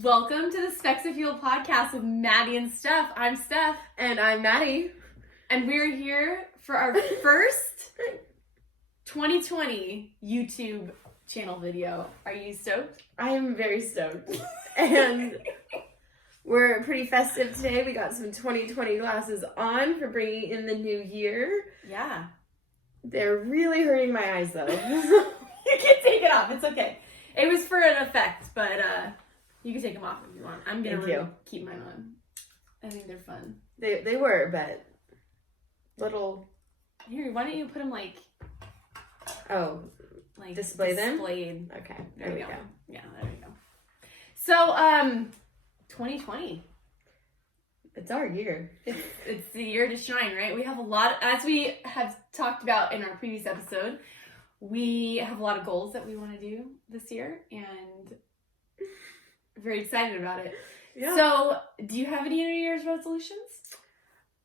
Welcome to the Specks of Fuel podcast with Maddie and Steph. I'm Steph. And I'm Maddie. And we're here for our first 2020 YouTube channel video. Are you stoked? I am very stoked. And we're pretty festive today. We got some 2020 glasses on for bringing in the new year. Yeah. They're really hurting my eyes though. You can take it off. It's okay. It was for an effect, but you can take them off if you want. I'm going to keep mine on. I think they're fun. They were, but little... Here, why don't you put them like display them? Displayed. Okay, There we go. Yeah, there we go. So, 2020. It's our year. It's the year to shine, right? We have a lot, as we have talked about in our previous episode, we have a lot of goals that we want to do this year, and very excited about it. Yeah. So, do you have any New Year's resolutions?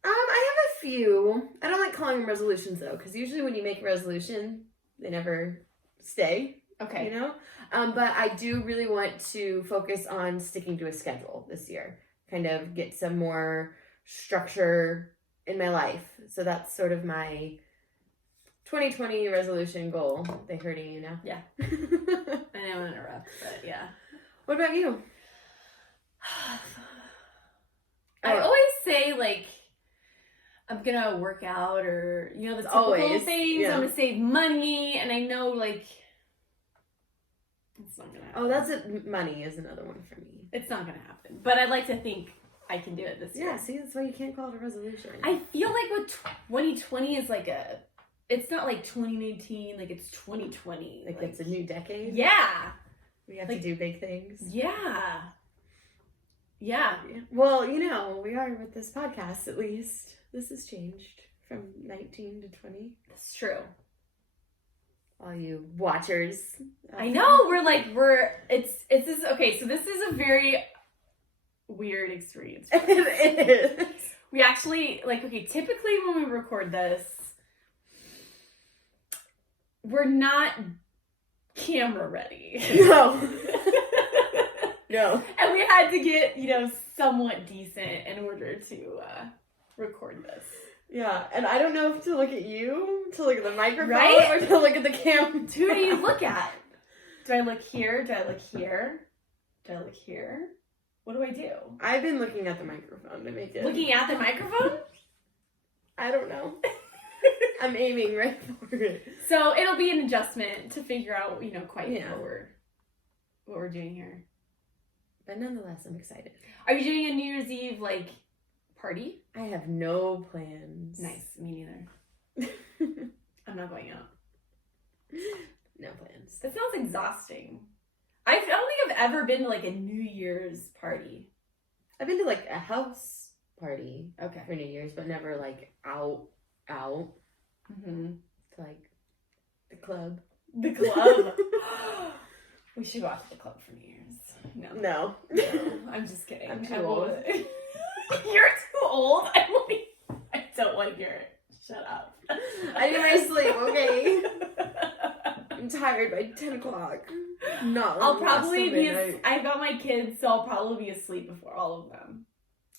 I have a few. I don't like calling them resolutions though, because usually when you make a resolution, they never stay. Okay. You know? But I do really want to focus on sticking to a schedule this year. Kind of get some more structure in my life. So that's sort of my 2020 resolution goal. They hurting you now? Yeah. I know I'm interrupt, but yeah. What about you? I always say, like, I'm gonna work out, or, you know, the typical things. Yeah. I'm gonna save money, and I know, like, it's not gonna happen. Oh, that's it. Money is another one for me. It's not gonna happen. But I'd like to think I can do it this year. Yeah, see, that's why you can't call it a resolution. I feel like with 2020 is like it's not like 2019, like it's 2020. Like it's a new decade? Yeah. We have to do big things. Yeah. Well, you know, we are with this podcast, at least. This has changed from 19 to 20. That's true. All you watchers. I know, it's this, okay, so this is a very weird experience. It is. We actually, typically when we record this, we're not camera ready. No. No. And we had to get, somewhat decent in order to record this. Yeah, and I don't know if to look at you, to look at the microphone, right? Or to look at the camera. Who do you look at? Do I look here? Do I look here? Do I look here? What do I do? I've been looking at the microphone to make it. Looking at the microphone? I don't know. I'm aiming right for it. So it'll be an adjustment to figure out, quite what we're doing here. But nonetheless, I'm excited. Are you doing a New Year's Eve, party? I have no plans. Nice. Me neither. I'm not going out. No plans. That sounds exhausting. I don't think I've ever been to, a New Year's party. I've been to, a house party. Okay. For New Year's, but never, out. Mm-hmm. To, the club. The club. We should go out to the club for New Year's. No. I'm just kidding. I'm too old. You're too old? I don't want to hear it. Shut up. I need my sleep, okay? I'm tired by 10 o'clock. No. I'll probably be I got my kids, so I'll probably be asleep before all of them.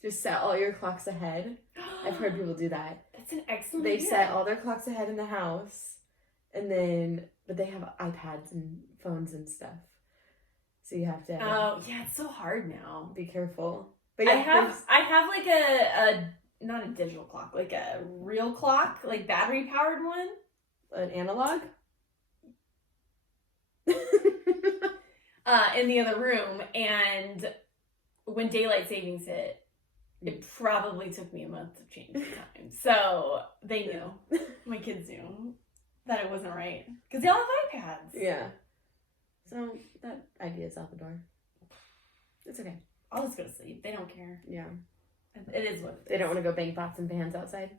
Just set all your clocks ahead. I've heard people do that. That's an excellent They idea. set all their clocks ahead in the house, but they have iPads and phones and stuff. So you have to. Oh, yeah, it's so hard now. Be careful. But yeah, I have a not a digital clock, a real clock, battery powered one. An analog? In the other room, and when daylight savings hit, it probably took me a month to change the time. So they knew. My kids knew that it wasn't right. Because they all have iPads. Yeah. So that idea's out the door. It's okay. I'll just go to sleep. They don't care. Yeah. It is what it is. They don't want to go bang pots and pans outside?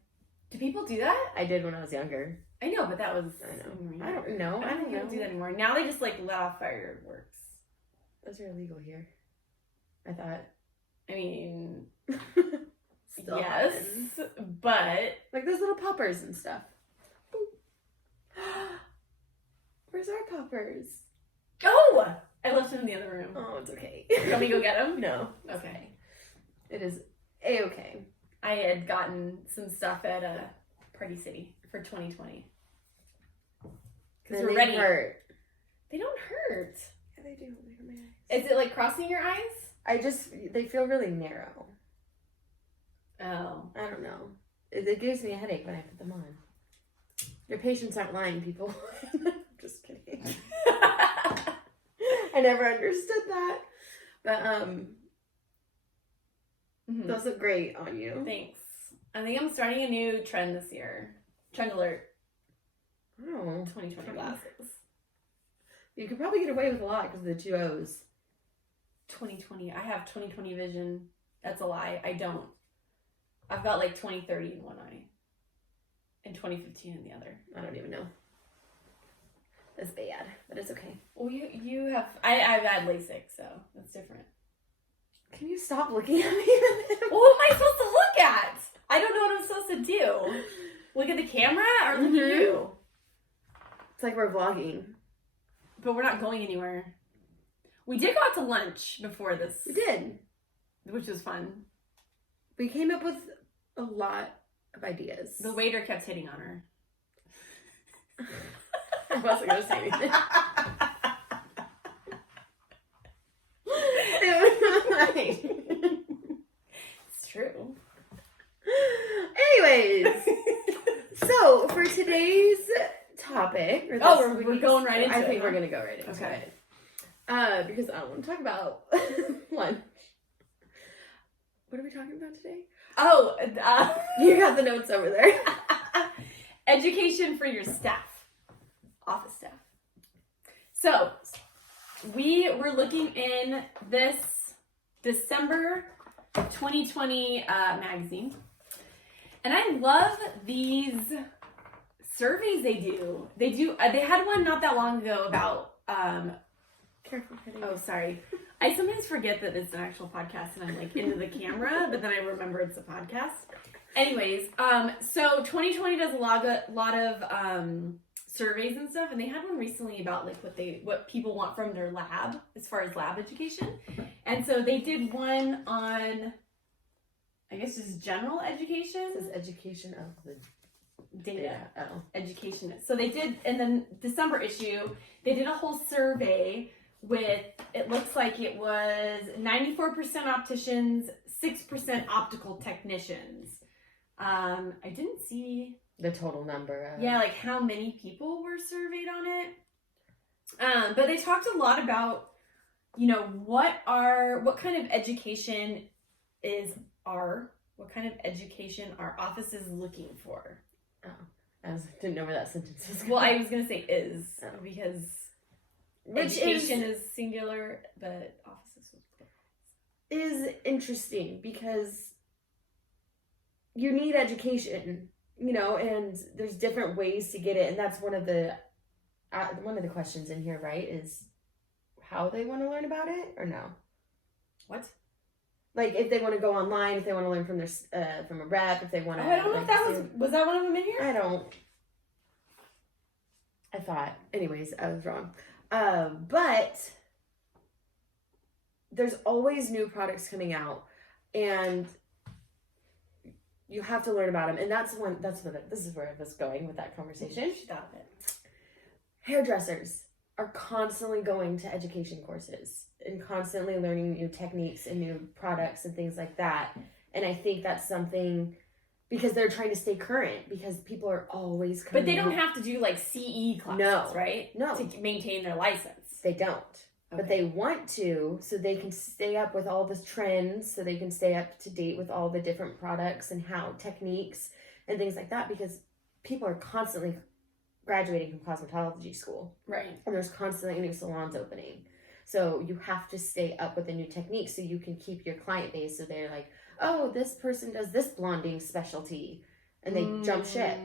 Do people do that? I did when I was younger. I know, but that was... I know. I don't know. I don't know. Do that anymore. Now they just, let off fireworks. Those are illegal here. I thought. I mean... Still yes, happens. but... Those little poppers and stuff. Where's our poppers? Oh! I left him in the other room. Oh, it's okay. You want me to go get him? No. Okay. It is A-okay. I had gotten some stuff at Party City for 2020. Because we're ready. Hurt. They don't hurt. Yeah, they do. They hurt my eyes. Is it like crossing your eyes? They feel really narrow. Oh. I don't know. It gives me a headache when I put them on. Your patients aren't lying, people. Just kidding. I never understood that. But, those look great on you. Thanks. I think I'm starting a new trend this year. Trend alert. Oh. 2020 glasses. You could probably get away with a lot because of the 2 O's. 2020. I have 2020 vision. That's a lie. I don't. I've got like 2030 in one eye. And 2015 in the other. I don't even know. That's bad, but it's okay. Well, you have... I've had LASIK, so that's different. Can you stop looking at me? Well, what am I supposed to look at? I don't know what I'm supposed to do. Look at the camera or look at you? It's like we're vlogging. But we're not going anywhere. We did go out to lunch before this. We did. Which was fun. We came up with a lot of ideas. The waiter kept hitting on her. I wasn't going to say anything. It's true. Anyways, so for today's topic, we're going right into it. I think we're going to go right into it. Because I want to talk about lunch. What are we talking about today? Oh, you got the notes over there. Education for your staff, office staff. So, we were looking in this December 2020 magazine, and I love these surveys they do. They had one not that long ago about Careful hitting. Oh, sorry. I sometimes forget that it's an actual podcast and I'm like into the camera, but then I remember it's a podcast. Anyways, so 2020 does a lot of surveys and stuff, and they had one recently about like what people want from their lab as far as lab education. And so they did one on, I guess, just general education. It says education of the data. Oh. Education. So they did, in the December issue, they did a whole survey with, it looks like it was 94% opticians, 6% optical technicians. I didn't see the total number. Like how many people were surveyed on it. But they talked a lot about, what kind of education what kind of education are offices looking for? Oh, I didn't know where that sentence was going. Well, I was going to say because education is singular, but offices is interesting because you need education, and there's different ways to get it, and that's one of the questions in here, right? Is how they want to learn about it or no? What? Like if they want to go online, if they want to learn from their from a rep, if they want to. I don't know if that was that one of them in here. I thought. Anyways, I was wrong. But there's always new products coming out, and you have to learn about them. And this is where I was going with that conversation. Stop it. Hairdressers are constantly going to education courses and constantly learning new techniques and new products and things like that. And I think that's something because they're trying to stay current because people are always coming. But they don't have to do like CE classes, right? No. To maintain their license. They don't. Okay. But they want to, so they can stay up with all the trends, so they can stay up to date with all the different products and how techniques and things like that, because people are constantly graduating from cosmetology school. Right. And there's constantly new salons opening. So you have to stay up with the new techniques so you can keep your client base. So they're like, oh, this person does this blonding specialty. And they jump ship.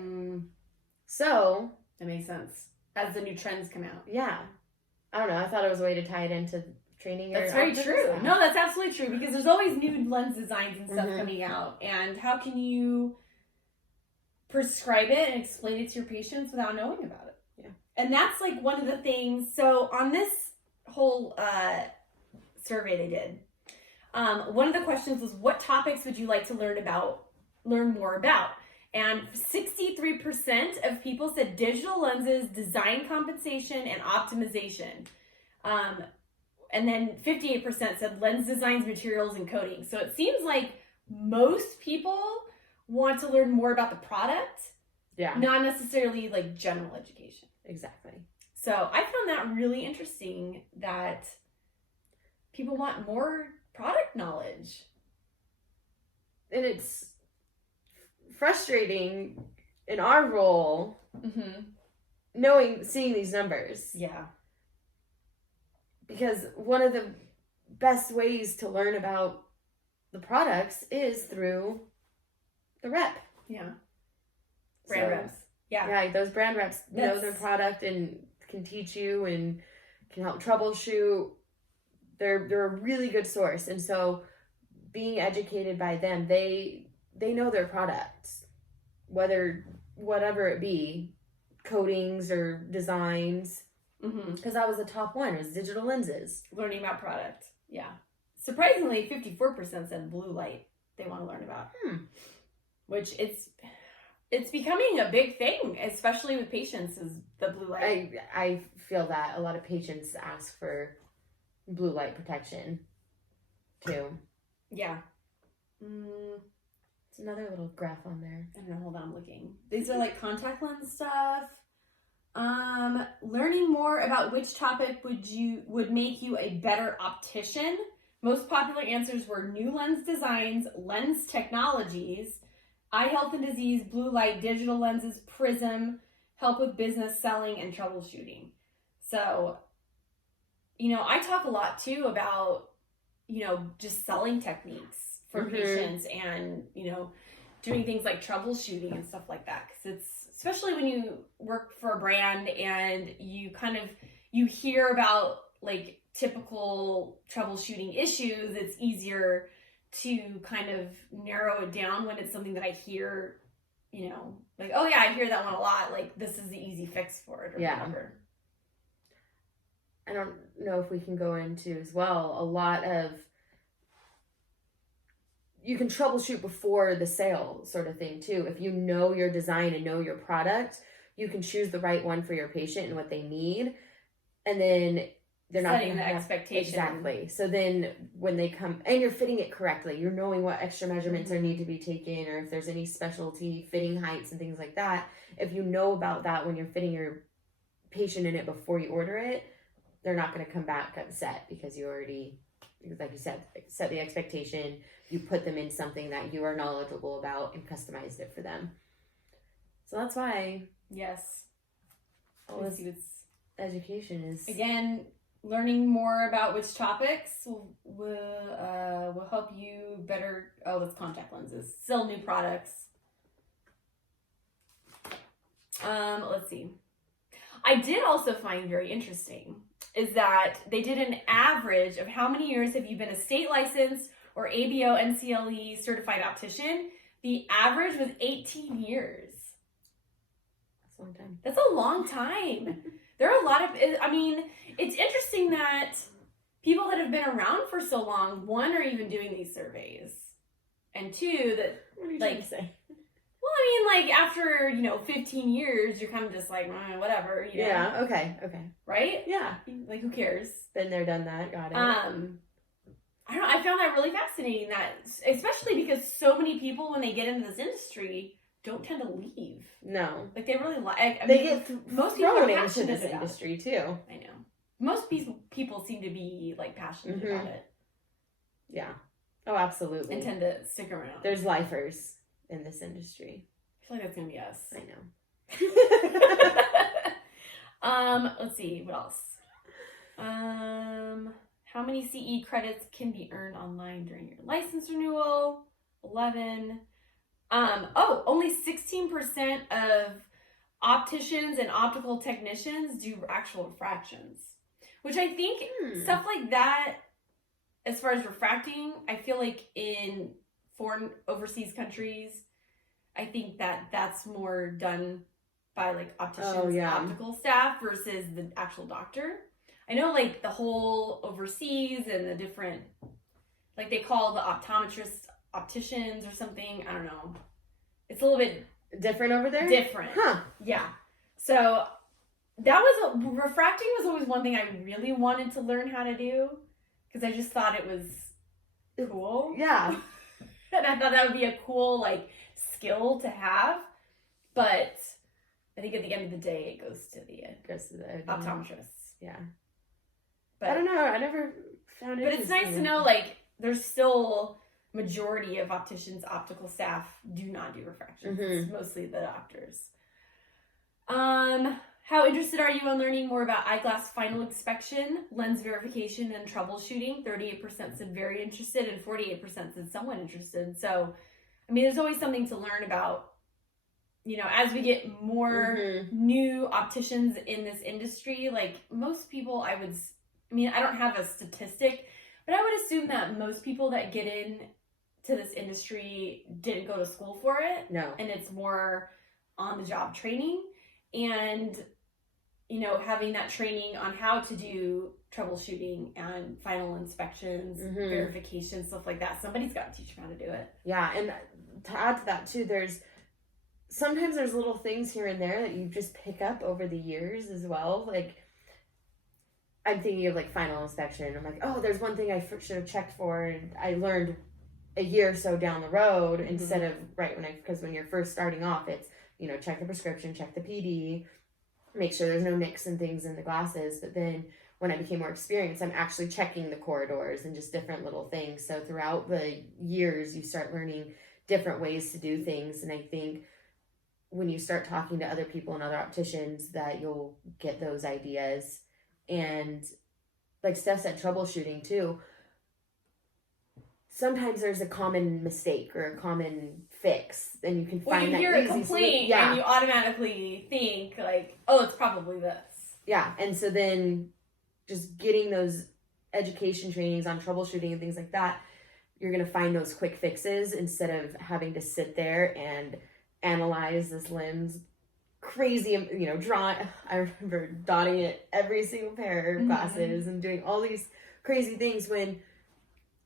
So. That makes sense. As the new trends come out. Yeah. I don't know. I thought it was a way to tie it into training. That's very true. No, that's absolutely true because there's always new lens designs and stuff coming out. And how can you prescribe it and explain it to your patients without knowing about it? Yeah. And that's like one of the things. So on this whole survey they did. One of the questions was, what topics would you like to learn more about? And 63% of people said digital lenses, design compensation, and optimization. And then 58% said lens designs, materials, and coating. So it seems like most people want to learn more about the product, not necessarily like general education. Exactly. So I found that really interesting that people want more product knowledge. And it's frustrating in our role, seeing these numbers. Yeah. Because one of the best ways to learn about the products is through the rep. Yeah. Brand reps. Yeah. Yeah, those brand reps know their product and can teach you and can help troubleshoot. They're a really good source. And so being educated by them, they know their products, whatever it be, coatings or designs. Because that was the top one, was digital lenses. Learning about product. Yeah. Surprisingly, 54% said blue light they want to learn about. Which it's becoming a big thing, especially with patients, is the blue light. I feel that a lot of patients ask for blue light protection too. Yeah. It's another little graph on there. I don't know, hold on, I'm looking. These are like contact lens stuff. Learning more about which topic would make you a better optician. Most popular answers were new lens designs, lens technologies, eye health and disease, blue light, digital lenses, prism, help with business, selling, and troubleshooting. So, I talk a lot too about, just selling techniques for patients and, doing things like troubleshooting and stuff like that. Because it's, especially when you work for a brand and you hear about like typical troubleshooting issues, it's easier to kind of narrow it down when it's something that I hear, like, oh yeah, I hear that one a lot. Like, this is the easy fix for it or whatever. I don't know if we can go into as well, a lot of, you can troubleshoot before the sale sort of thing too. If you know your design and know your product, you can choose the right one for your patient and what they need. And then they're not setting the expectation. Exactly. So then when they come and you're fitting it correctly, you're knowing what extra measurements are need to be taken, or if there's any specialty fitting heights and things like that. If you know about that when you're fitting your patient in it before you order it, they're not going to come back upset because you already, like you said, set the expectation. You put them in something that you are knowledgeable about and customized it for them. So that's why, yes, all this education is, again, learning more about which topics will help you better. Oh, that's contact lenses. Sell new products. Let's see. I did also find very interesting is that they did an average of how many years have you been a state licensed or ABO NCLE certified optician. The average was 18 years. That's a long time. That's a long time. There are a lot of, it's interesting that people that have been around for so long, one, are even doing these surveys. And two, that, what are you trying to say? Well, after, 15 years, you're kind of just like, whatever, Yeah, okay. Right? Yeah. Like, who cares? Been there, done that, got it. I don't know, I found that really fascinating, that, especially because so many people, when they get into this industry, don't tend to leave. No. Like, they really get most people are into passionate this about industry, too. I know. Most people seem to be, passionate about it. Yeah. Oh, absolutely. And tend to stick around. There's lifers in this industry. I feel like that's going to be us. I know. Let's see, what else? How many CE credits can be earned online during your license renewal? 11. Only 16% of opticians and optical technicians do actual refractions, which I think stuff like that, as far as refracting, I feel like in foreign overseas countries, I think that's more done by opticians and optical staff versus the actual doctor. I know like the whole overseas and the different, like they call the optometrists opticians or something. I don't know. It's a little bit different over there. Different. Huh. Yeah. So that was refracting was always one thing I really wanted to learn how to do because I just thought it was cool. Yeah. And I thought that would be a cool like skill to have, but I think at the end of the day it goes to the optometrists. Yeah. But I don't know. I never found it. But it's nice to know like there's still majority of opticians, optical staff do not do refractions. It's mostly the doctors. How interested are you in learning more about eyeglass final inspection, lens verification, and troubleshooting? 38% said very interested and 48% said somewhat interested. So, I mean, there's always something to learn about, you know, as we get more new opticians in this industry. Like most people, I don't have a statistic, but I would assume that most people that get in to this industry didn't go to school for it. No. And it's more on the job training. And, you know, having that training on how to do troubleshooting and final inspections, verification, stuff like that. Somebody's got to teach them how to do it. Yeah, and to add to that too, sometimes there's little things here and there that you just pick up over the years as well. Like, I'm thinking of like final inspection. I'm like, oh, there's one thing I should have checked for, and I learned a year or so down the road instead of because when you're first starting off, it's, you know, check the prescription, check the PD, make sure there's no nicks and things in the glasses. But then when I became more experienced, I'm actually checking the corridors and just different little things. So throughout the years, you start learning different ways to do things. And I think when you start talking to other people and other opticians, that you'll get those ideas. And like Steph said, troubleshooting too. Sometimes there's a common mistake or a common fix, and you can find that easy. You hear a complaint and you automatically think like, oh, it's probably this. Yeah, and so then just getting those education trainings on troubleshooting and things like that, you're going to find those quick fixes instead of having to sit there and analyze this lens crazy, you know, I remember dotting it every single pair of glasses and doing all these crazy things when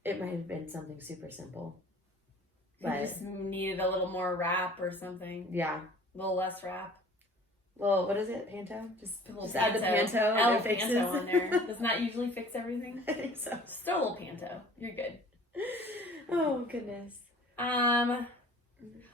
it might have been something super simple. But you just needed a little more wrap or something. Yeah. A little less wrap. Well, what is it? Panto? Just add the Panto and it fixes. Panto on there. Doesn't that usually fix everything? I think so. Just throw a little Panto. You're good. Oh, goodness.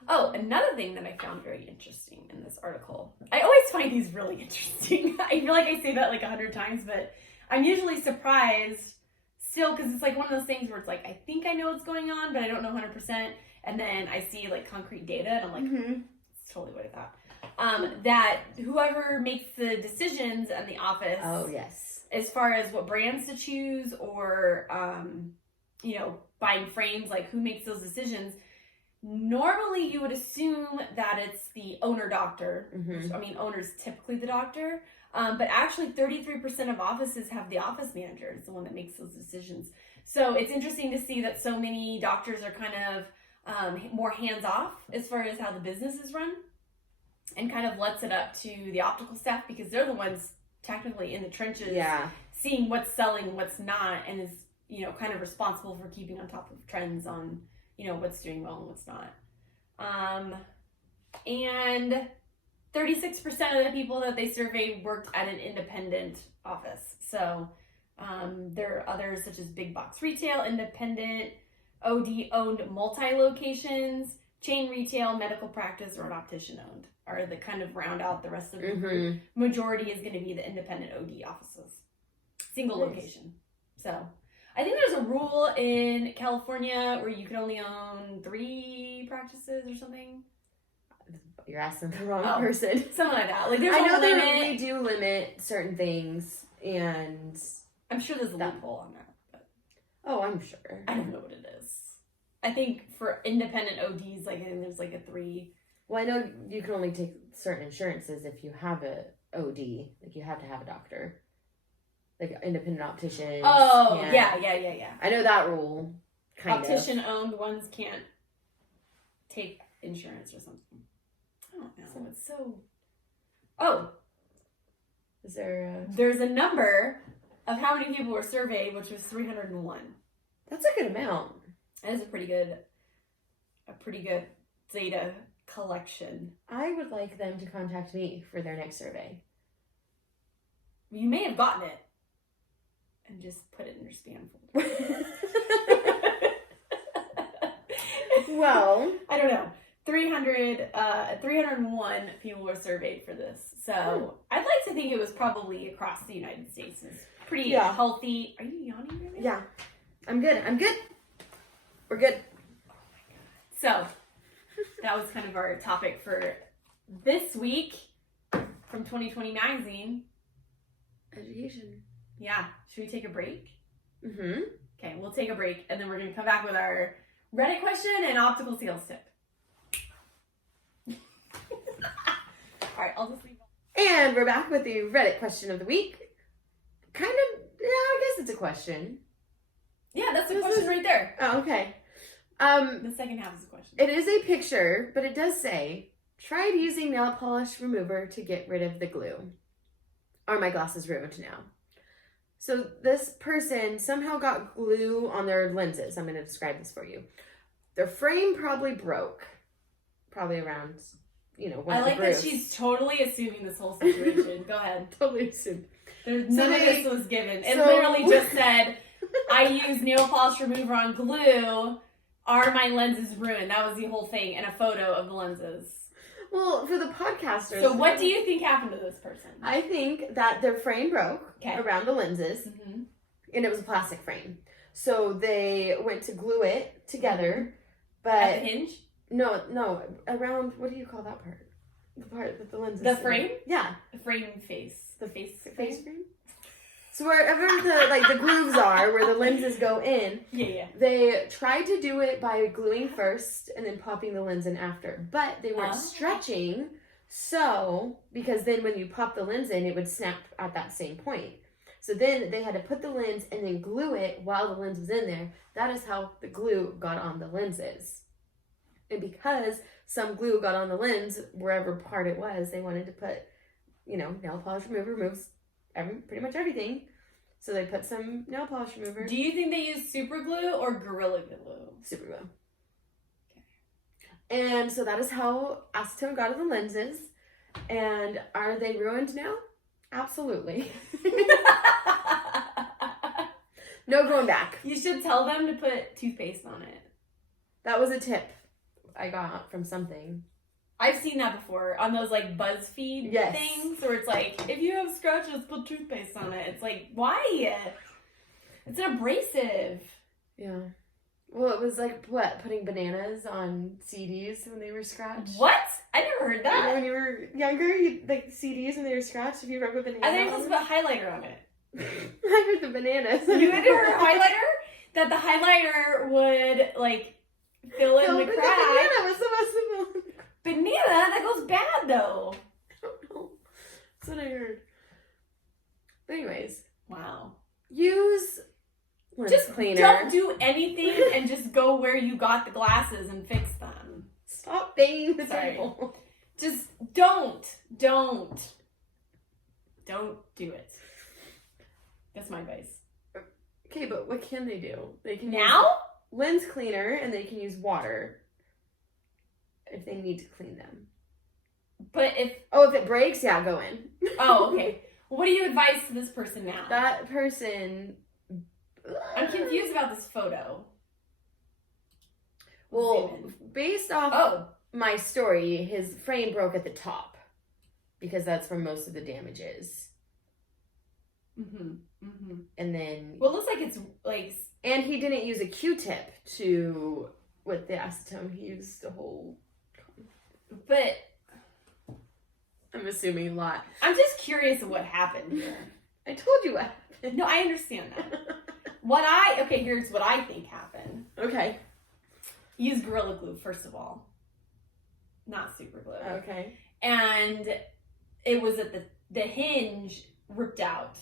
Oh, another thing that I found very interesting in this article. I always find these really interesting. I feel like I say that like 100 times, but I'm usually surprised still, because it's like one of those things where it's like, I think I know what's going on, but I don't know 100%. And then I see like concrete data and I'm like, it's totally what I thought. That whoever makes the decisions in the office. Oh, yes. As far as what brands to choose or, you know, buying frames, like who makes those decisions. Normally you would assume that it's the owner doctor. Which, I mean, owner's typically the doctor. But actually 33% of offices have the office manager. It's the one that makes those decisions. So it's interesting to see that so many doctors are kind of more hands-off as far as how the business is run, and kind of lets it up to the optical staff because they're the ones technically in the trenches, seeing what's selling, what's not, and is, you know, kind of responsible for keeping on top of trends on, you know, what's doing well and what's not. And 36% of the people that they surveyed worked at an independent office. So there are others such as big box retail, independent, OD-owned multi-locations, chain retail, medical practice, or an optician-owned are the kind of round out the rest of the group. Majority is going to be the independent OD offices. Single location. So I think there's a rule in California where you can only own 3 practices or something. You're asking the wrong person. Something like that. Like there's I know limit. we do limit certain things, and I'm sure there's a loophole on that. But oh, I'm sure. I don't know what it is. I think for independent ODs, like I think there's like a 3. Well, I know you can only take certain insurances if you have a OD. Like you have to have a doctor. Like independent opticians. Oh, can't. Yeah. I know that rule. Optician-owned ones can't take insurance or something. I don't know. It's so... Oh. Is there There's a number of how many people were surveyed, which was 301. That's a good amount. That is a pretty good data collection. I would like them to contact me for their next survey. You may have gotten it and just put it in your spam folder. Well, I don't know. 301 people were surveyed for this. So I'd like to think it was probably across the United States. It's pretty healthy. Are you yawning right now? Yeah. I'm good. We're good. So that was kind of our topic for this week from 2020 magazine. Education. Yeah. Should we take a break? Mm-hmm. Okay, we'll take a break and then we're going to come back with our Reddit question and optical sales tip. All right, I'll just leave. And we're back with the Reddit question of the week. Kind of, yeah, I guess it's a question. Yeah, that's the question right there. Oh, okay. The second half is a question. It is a picture, but it does say, tried using nail polish remover to get rid of the glue. Are my glasses ruined now? So this person somehow got glue on their lenses. I'm going to describe this for you. Their frame probably broke. Probably around, when I it like broke. that she's totally assuming this whole situation. Go ahead. Totally assumed. None of this was given. It literally just said, I use nail polish remover on glue. Are my lenses ruined? That was the whole thing. And a photo of the lenses. Well, for the podcasters. So what do you think happened to this person? I think that their frame broke around the lenses. Mm-hmm. And it was a plastic frame. So they went to glue it together. But at the hinge? No, around, what do you call that part? The part that the lenses. The frame? Yeah. The frame face. The face frame? So wherever the grooves are, where the lenses go in, they tried to do it by gluing first and then popping the lens in after. But they weren't stretching, because then when you pop the lens in, it would snap at that same point. So then they had to put the lens and then glue it while the lens was in there. That is how the glue got on the lenses. And because some glue got on the lens, wherever part it was, they wanted to put, nail polish remover removes pretty much everything. So they put some nail polish remover. Do you think they used super glue or Gorilla Glue? Super glue. Okay. And so that is how acetone got on the lenses. And are they ruined now? Absolutely. No going back. You should tell them to put toothpaste on it. That was a tip I got from something. I've seen that before on those BuzzFeed things where it's if you have scratches, put toothpaste on it. It's why? It's an abrasive. Yeah. Well, it was putting bananas on CDs when they were scratched. What? I never heard that. When you were younger, CDs when they were scratched, if you rub a banana. I think it was put highlighter on it. I heard the bananas. You had heard highlighter? That the highlighter would fill in the crack. The banana was supposed to fill in the crack. Banana? That goes bad though. I don't know. That's what I heard. But anyways. Wow. Use lens cleaner. Don't do anything and just go where you got the glasses and fix them. Stop banging the table. Just don't do it. That's my advice. Okay, but what can they do? They can use lens cleaner and they can use water if they need to clean them. But if it breaks, go in. Oh, okay. Well, what do you advise to this person now? That person. I'm confused about this photo. Well, based off my story, his frame broke at the top because that's where most of the damage is. And then. Well, it looks like it's And he didn't use a Q-tip with the acetone. He used a whole. But. I'm assuming a lot. I'm just curious of what happened here. I told you what happened. No, I understand that. Here's what I think happened. Okay. Use Gorilla Glue, first of all. Not super glue. Okay. And it was at the hinge ripped out.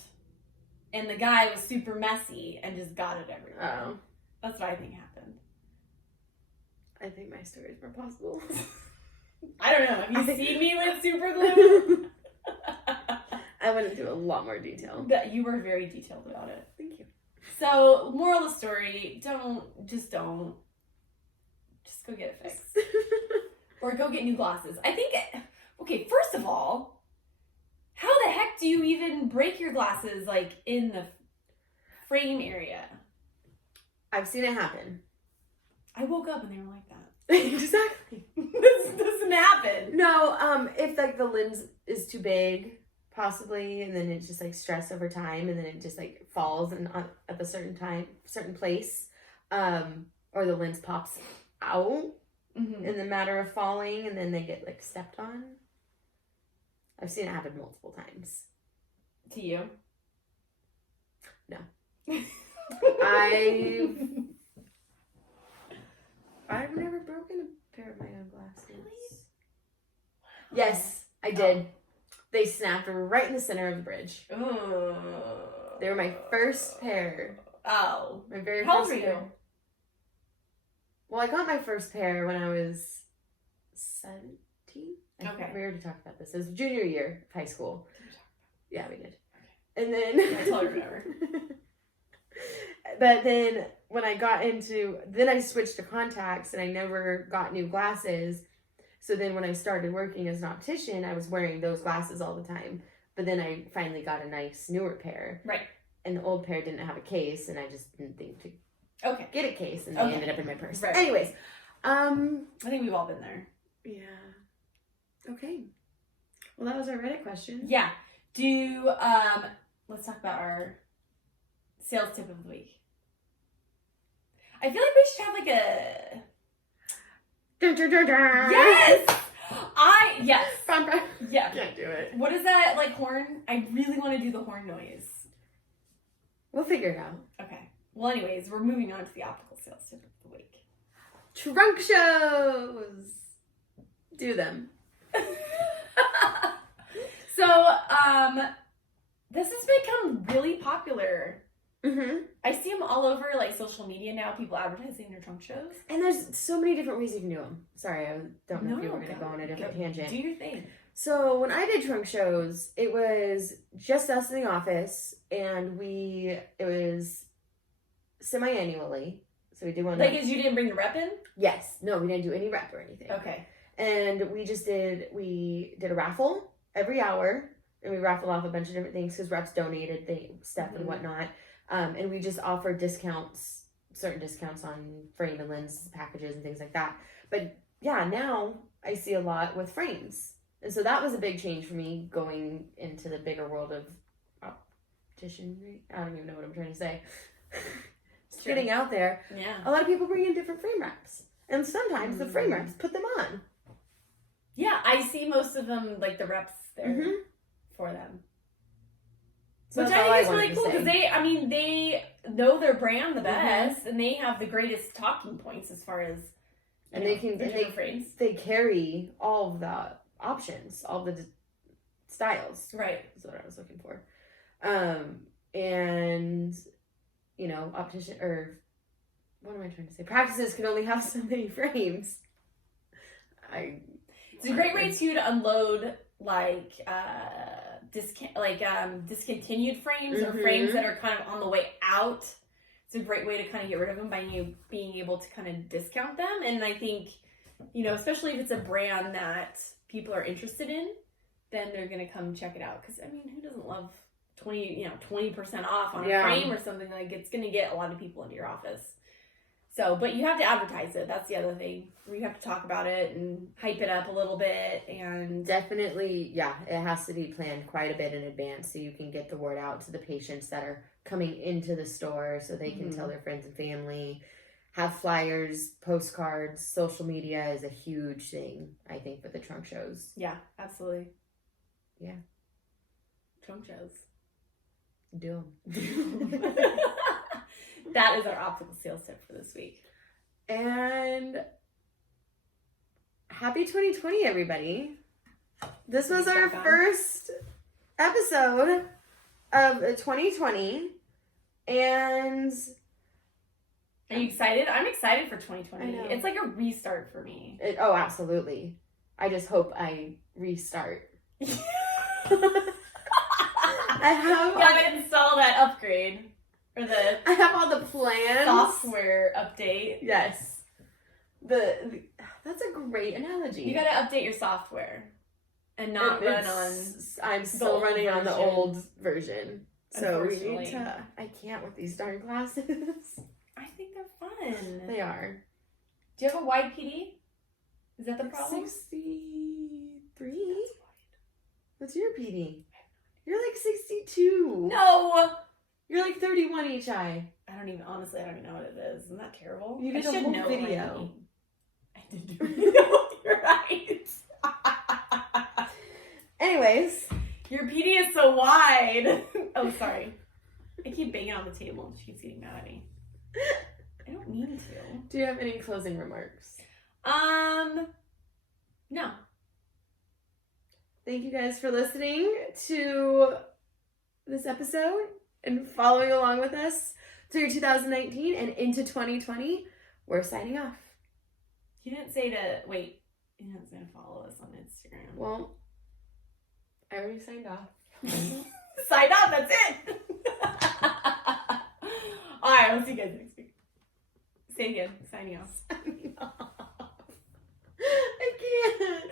And the guy was super messy and just got it everywhere. Oh. That's what I think happened. I think my story is more possible. I don't know. Have you seen me with super glue? I went into a lot more detail. That you were very detailed about it. Thank you. So, moral of the story, just go get it fixed. Or go get new glasses. I think, okay, first of all, how the heck do you even break your glasses, like, in the frame area? I've seen it happen. I woke up and they were like that. Exactly. This doesn't happen. No, if, like, the lens is too big, possibly, and then it's just, like, stress over time, and then it just, like, falls at a certain place, or the lens pops out in the matter of falling, and then they get, like, stepped on. I've seen it happen multiple times. To you? No. I've never broken a pair of my own glasses. Really? Yes, I did. They snapped right in the center of the bridge. Oh. They were my first pair. Oh. My very How first old were pair. you? Well, I got my first pair when I was 17. Okay. We already talked about this. It was junior year of high school. Yeah, we did. And then... I totally remember. But then when I got then I switched to contacts and I never got new glasses. So then when I started working as an optician, I was wearing those glasses all the time. But then I finally got a nice newer pair. Right. And the old pair didn't have a case, and I just didn't think to get a case, and they ended up in my purse. Right. Anyways, I think we've all been there. Yeah. Okay. Well, that was our Reddit question. Yeah. Let's talk about our sales tip of the week. I feel like we should have like a... Dun, dun, dun, dun. Yes! Yes. Yeah. Can't do it. What is that, like, horn? I really want to do the horn noise. We'll figure it out. Okay. Well, anyways, we're moving on to the optical sales tip of the week. Trunk shows! Do them. So, this has become really popular. Mm-hmm. I see them all over, like, social media now, people advertising their trunk shows. And there's so many different ways you can do them. Sorry, I don't know if you were going to go on a different tangent. Do your thing. So when I did trunk shows, it was just us in the office, and it was semi-annually. So we did one. Like, you didn't bring the rep in? Yes. No, we didn't do any rep or anything. Okay. And we did a raffle every hour, and we raffled off a bunch of different things because reps donated stuff and whatnot. And we just offered certain discounts on frame and lens packages and things like that. But yeah, now I see a lot with frames. And so that was a big change for me going into the bigger world of opticianry. I don't even know what I'm trying to say. It's getting out there. Yeah. A lot of people bring in different frame wraps. And sometimes the frame wraps put them on. Yeah, I see most of them, like, the reps there for them. So which I think is really cool because they know their brand the best and they have the greatest talking points as far as frames. They carry all of the options, all the styles. Right. Is what I was looking for. And optician what am I trying to say? Practices can only have so many frames. It's a great way to unload discontinued frames or frames that are kind of on the way out. It's a great way to kind of get rid of them by you being able to kind of discount them. And I think, especially if it's a brand that people are interested in, then they're going to come check it out. Because, who doesn't love 20% off on a frame or something? Like, it's going to get a lot of people into your office. So, but you have to advertise it. That's the other thing. You have to talk about it and hype it up a little bit. And definitely, yeah, it has to be planned quite a bit in advance so you can get the word out to the patients that are coming into the store so they can tell their friends and family. Have flyers, postcards. Social media is a huge thing, I think, for the trunk shows. Yeah, absolutely. Yeah. Trunk shows. Do them. That is our optical sales tip for this week. And happy 2020, everybody. This was our first episode of 2020. And are you excited? I'm excited for 2020. It's like a restart for me. Oh, absolutely. I just hope I restart. have Gotta install that upgrade. Or the I have all the plans. software update. Yes. That's a great analogy. You gotta update your software. And not run on... I'm still running on the old version. So we need Unfortunately. to... I can't with these darn glasses. I think they're fun. They are. Do you have a wide PD? Is that the problem? 63? What's your PD? You're like 62. No! You're like 31 each eye. I don't even know what it is. Isn't that terrible? You did I a should whole know video. I did do a video. You're right. Anyways. Your PD is so wide. Oh, sorry. I keep banging on the table and she keeps getting mad at me. I don't mean to. Do you have any closing remarks? No. Thank you guys for listening to this episode and following along with us through 2019 and into 2020. We're signing off. You didn't say to wait. You're not going to follow us on Instagram. Well, I already signed off. Sign up. That's it. All right. We'll see you guys next week. Say it again. Signing off. I can't.